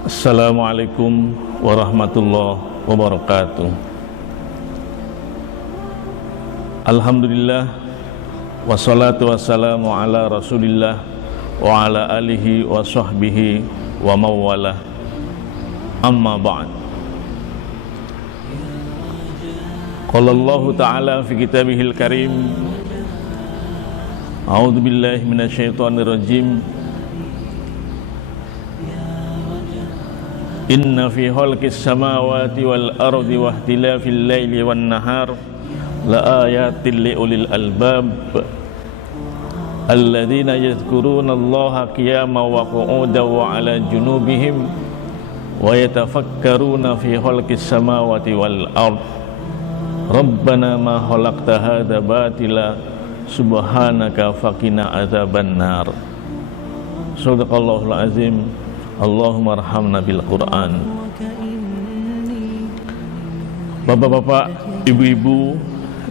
Assalamualaikum warahmatullahi wabarakatuh. Alhamdulillah, wassalatu wassalamu ala rasulillah wa ala alihi wa sahbihi wa mawalah. Amma ba'd. Qala Allah Ta'ala fi kitabihil karim, a'udzu billahi minasyaitonir rajim. Inna fi khalqis samawati wal ardi wa ikhtilafil laili wan nahar la ayatin li ulil albab alladzina yadhkuruna Allaha qiyaman wa qu'udan wa 'ala junubihim wa yatafakkaruna fi khalqis samawati wal ard. Rabbana ma khalaqta hadza batila subhanaka faqina adzabannar. Shadaqallahul azim. Allahumma arhamna bil Quran. Bapak-bapak, ibu-ibu,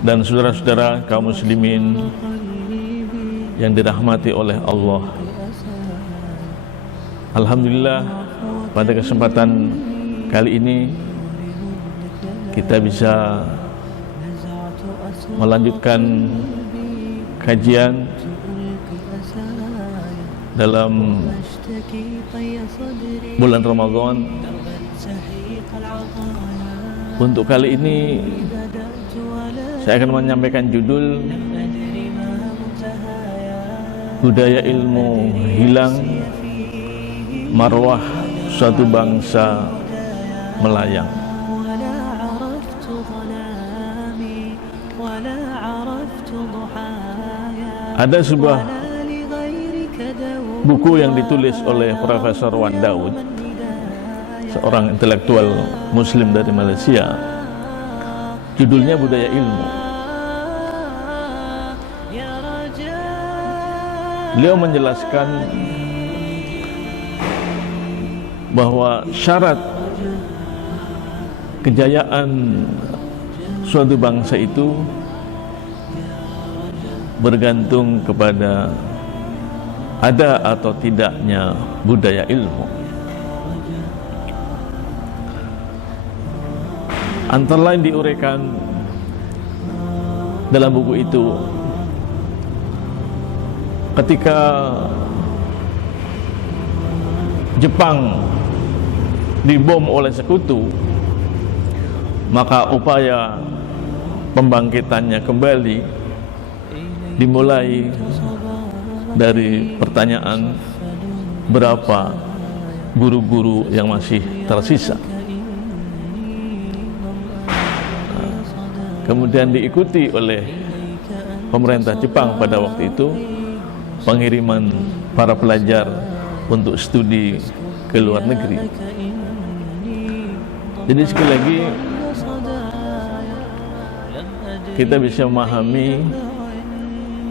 dan saudara-saudara kaum muslimin yang dirahmati oleh Allah, alhamdulillah pada kesempatan kali ini kita bisa melanjutkan kajian dalam bulan Ramadan. Untuk kali ini saya akan menyampaikan judul Budaya Ilmu Hilang, Marwah Suatu Bangsa Melayang. Ada sebuah buku yang ditulis oleh Profesor Wan Daud, seorang intelektual muslim dari Malaysia. Judulnya Budaya Ilmu. Beliau menjelaskan bahwa syarat kejayaan suatu bangsa itu bergantung kepada ada atau tidaknya budaya ilmu. Antara lain diuraikan dalam buku itu, ketika Jepang dibom oleh sekutu, maka upaya pembangkitannya kembali dimulai dari pertanyaan berapa guru-guru yang masih tersisa. Kemudian diikuti oleh pemerintah Jepang pada waktu itu pengiriman para pelajar untuk studi ke luar negeri. Jadi sekali lagi kita bisa memahami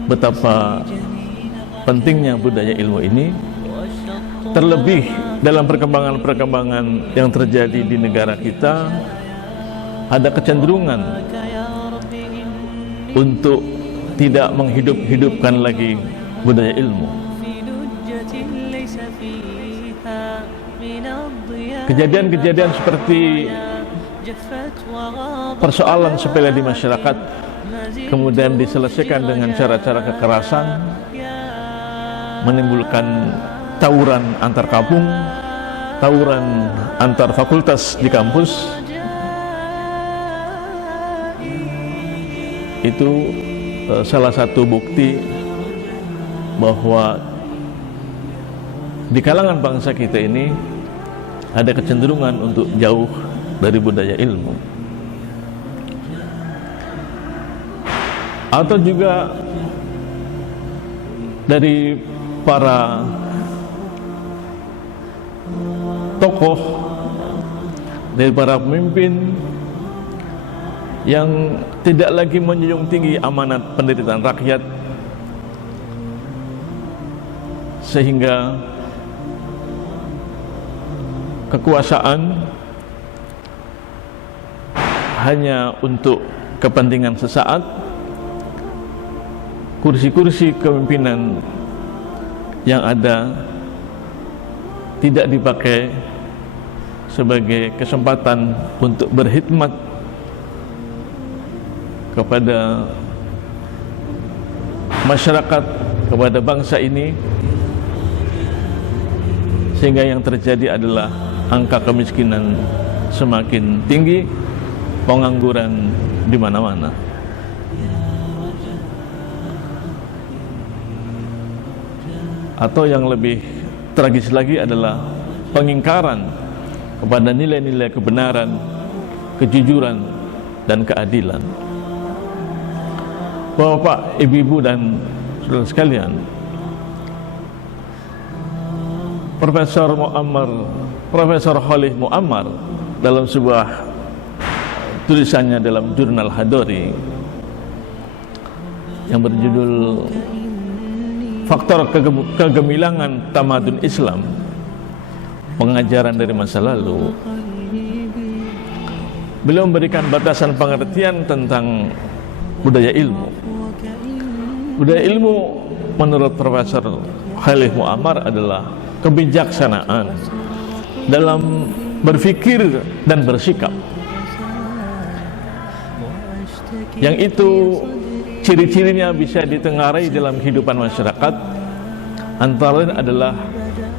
betapa pentingnya budaya ilmu ini, terlebih dalam perkembangan-perkembangan yang terjadi di negara kita. Ada kecenderungan untuk tidak menghidup-hidupkan lagi budaya ilmu. Kejadian-kejadian seperti persoalan sepele di masyarakat kemudian diselesaikan dengan cara-cara kekerasan, menimbulkan tawuran antar kampung, tawuran antar fakultas di kampus. Itu salah satu bukti bahwa di kalangan bangsa kita ini ada kecenderungan untuk jauh dari budaya ilmu. Atau juga dari para tokoh, dari para pemimpin yang tidak lagi menjunjung tinggi amanat penderitaan rakyat, sehingga kekuasaan hanya untuk kepentingan sesaat, kursi-kursi kepemimpinan yang ada tidak dipakai sebagai kesempatan untuk berkhidmat kepada masyarakat, kepada bangsa ini, sehingga yang terjadi adalah angka kemiskinan semakin tinggi, pengangguran di mana-mana. Atau yang lebih tragis lagi adalah pengingkaran kepada nilai-nilai kebenaran, kejujuran, dan keadilan. Bapak, ibu-ibu, dan saudara sekalian, Profesor Khalih Muammar dalam sebuah tulisannya dalam jurnal Hadori yang berjudul Faktor Kegemilangan Tamadun Islam, Pengajaran dari Masa Lalu, beliau memberikan batasan pengertian tentang budaya ilmu. Budaya ilmu menurut Profesor Khalih Muammar adalah kebijaksanaan dalam berpikir dan bersikap, yang itu ciri-cirinya bisa ditengarai dalam kehidupan masyarakat. Antara lain adalah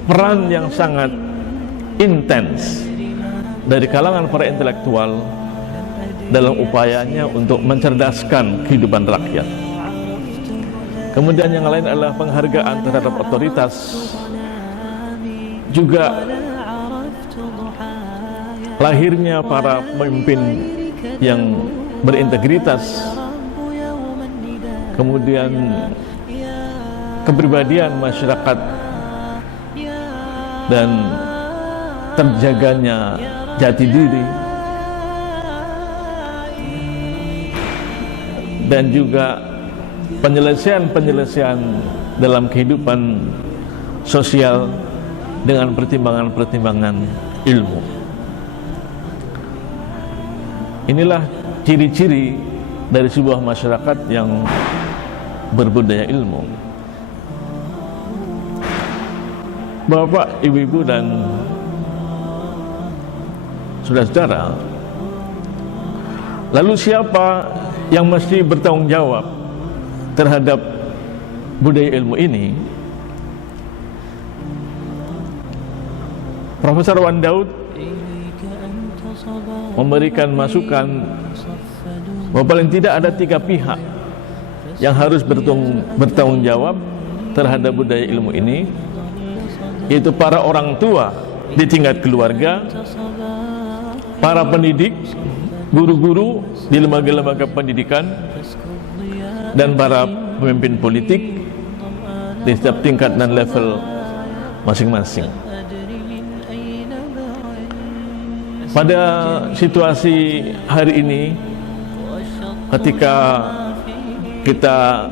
peran yang sangat intens dari kalangan para intelektual dalam upayanya untuk mencerdaskan kehidupan rakyat. Kemudian yang lain adalah penghargaan terhadap otoritas, juga lahirnya para pemimpin yang berintegritas, kemudian kepribadian masyarakat, dan terjaganya jati diri, dan juga penyelesaian dalam kehidupan sosial dengan pertimbangan-pertimbangan ilmu. Inilah ciri-ciri dari sebuah masyarakat yang berbudaya ilmu. Bapak, ibu-ibu, dan saudara-saudara, lalu siapa yang mesti bertanggung jawab terhadap budaya ilmu ini? Profesor Wan Daud memberikan masukan bahwa paling tidak ada 3 pihak yang harus bertanggung jawab terhadap budaya ilmu ini, yaitu para orang tua di tingkat keluarga, para pendidik, guru-guru di lembaga-lembaga pendidikan, dan para pemimpin politik di setiap tingkat dan level masing-masing. Pada situasi hari ini, ketika kita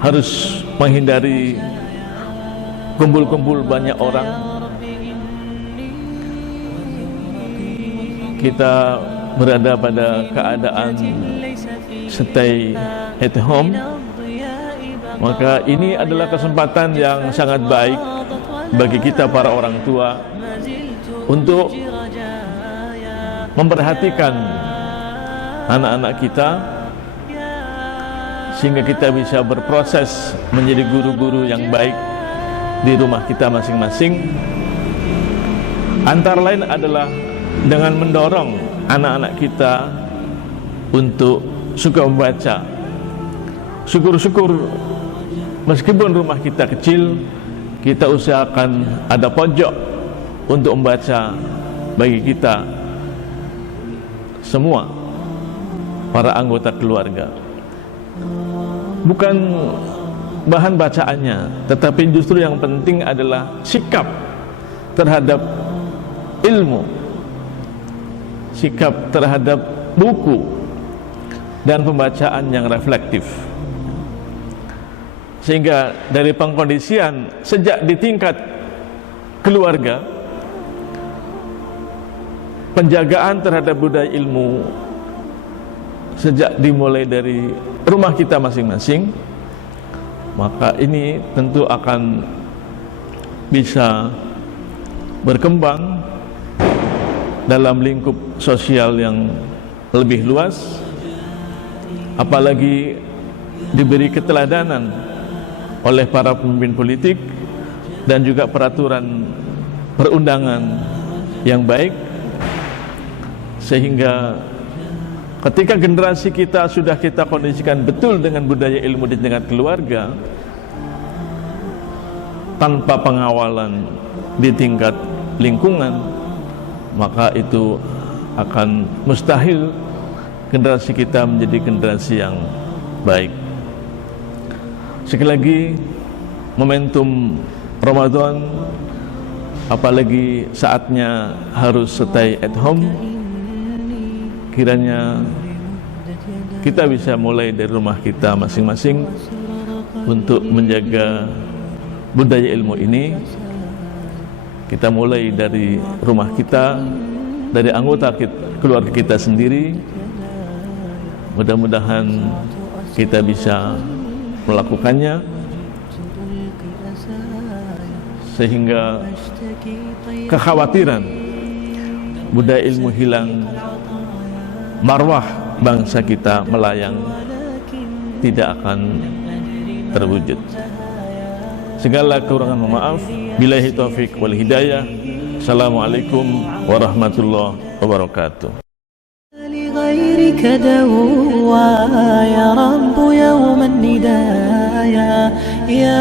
harus menghindari kumpul-kumpul banyak orang, kita berada pada keadaan stay at home, maka ini adalah kesempatan yang sangat baik bagi kita para orang tua untuk memperhatikan anak-anak kita, sehingga kita bisa berproses menjadi guru-guru yang baik di rumah kita masing-masing. Antara lain adalah dengan mendorong anak-anak kita untuk suka membaca. Syukur-syukur meskipun rumah kita kecil, kita usahakan ada pojok untuk membaca bagi kita semua, para anggota keluarga. Bukan bahan bacaannya, tetapi justru yang penting adalah sikap terhadap ilmu, sikap terhadap buku, dan pembacaan yang reflektif. Sehingga dari pengkondisian sejak di tingkat keluarga, penjagaan terhadap budaya ilmu sejak dimulai dari rumah kita masing-masing, maka ini tentu akan bisa berkembang dalam lingkup sosial yang lebih luas, apalagi diberi keteladanan oleh para pemimpin politik dan juga peraturan perundangan yang baik, sehingga ketika generasi kita sudah kita kondisikan betul dengan budaya ilmu di tingkat keluarga, tanpa pengawalan di tingkat lingkungan, maka itu akan mustahil generasi kita menjadi generasi yang baik. Sekali lagi, momentum Ramadan, apalagi saatnya harus stay at home, kiranya kita bisa mulai dari rumah kita masing-masing untuk menjaga budaya ilmu ini. Kita mulai dari rumah kita, dari anggota keluarga kita sendiri. Mudah-mudahan kita bisa melakukannya sehingga kekhawatiran budaya ilmu hilang, marwah bangsa kita melayang, tidak akan terwujud. Segala kekurangan mohon maaf. Billahi taufik wal hidayah. Assalamualaikum warahmatullahi wabarakatuh. لغيرك دوا يا رب يوم الندايا يا